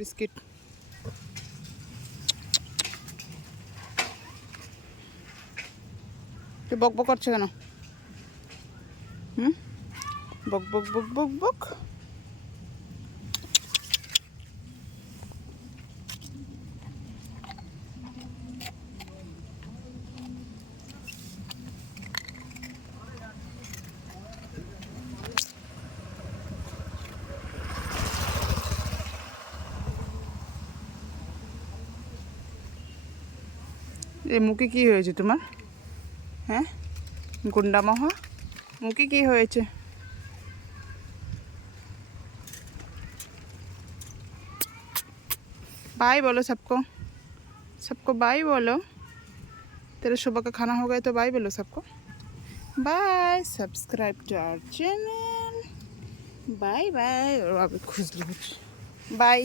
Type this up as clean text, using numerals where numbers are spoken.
Biscuit. তুই বক বক করছে কেন? বক বক বক বক বক। এই মুখে কি হয়েছে তোমার? হ্যাঁ, গুন্ডা মহা, মুখে কি হয়েছে? बाय बोलो सबको, सबको बाय बोलो। तेरे सुबह का खाना हो गया तो बाय बोलो सबको। Bye, subscribe to our channel. Bye bye. और अभी खुश बाय।